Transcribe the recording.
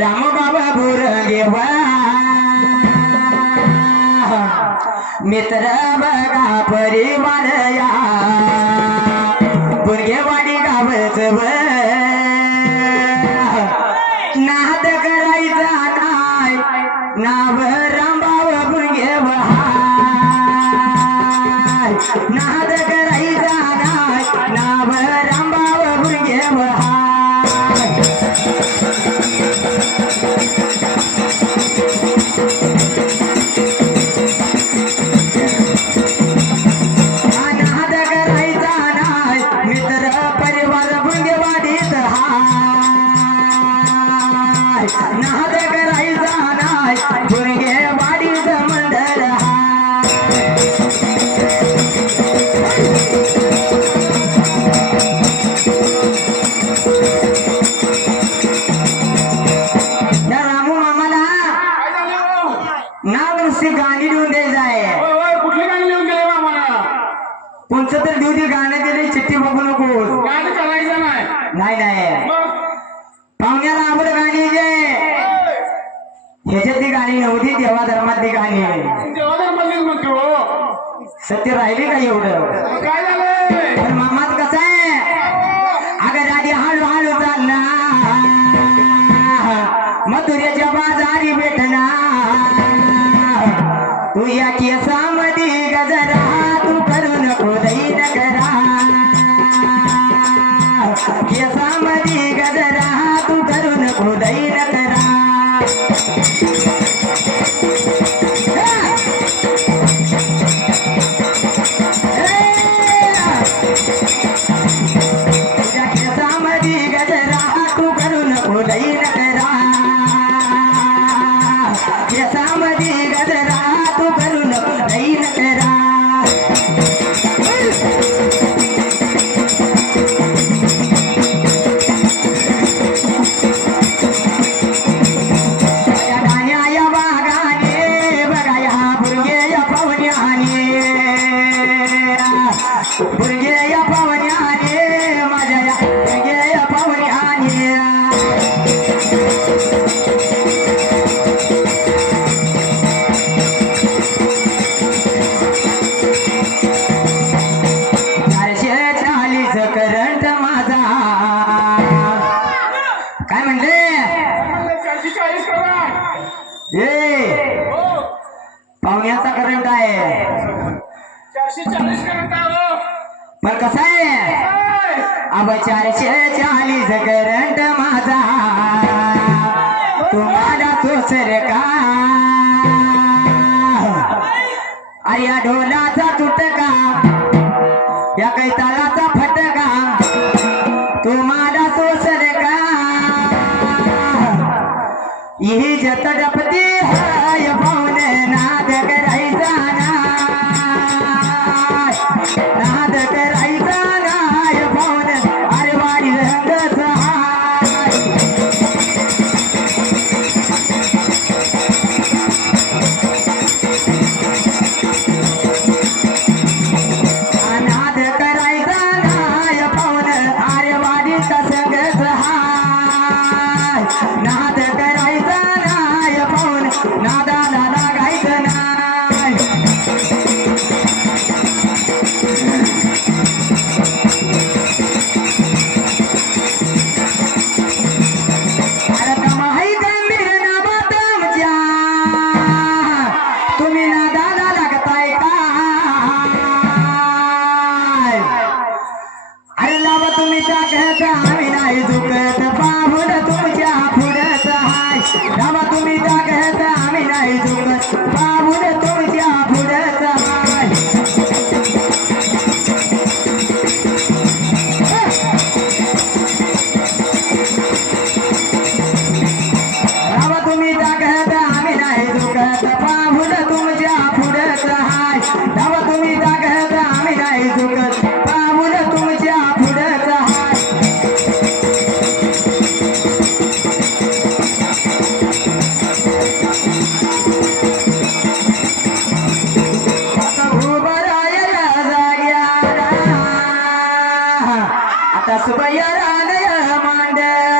राम बाबा बुरगेवा मित्र बघा परिवार या बुरगेवाडी गावच नाद करायचा नाय नाव रामबाव बुरगेव नाद नाद करायचा नाय भुंगेवाडीत मंडळ रामू मामाला नाव नुसती गाणी लिहून द्यायचं आहे होय, होय, कुठली गाणी लिहून गेले कोणचं तर देऊ दे गाणं चिठ्ठी बघू नको करायचं नाही नाही नाही मग पाहुण्याला आवड गाणी ह्याच्यातली गाणी नव्हती देवा धर्मातली गाणी. देवाधर मंदिर म्हणतो. हो. सत्य राहिली का एवढं? काय पण मामात कसं आहे? अगं दादी हळू हळू चालला मथुऱ्याच्या बाजारी भेटना तू या केसामध्ये છે ચાલીસ आम्ही नाही दुखत तुमच्या पुढत हाय. लावा तुम्ही आम्ही नाही तुमच्या पुढत हाय. तुम्ही आम्ही नाही आता सुबैया रानया मांड्या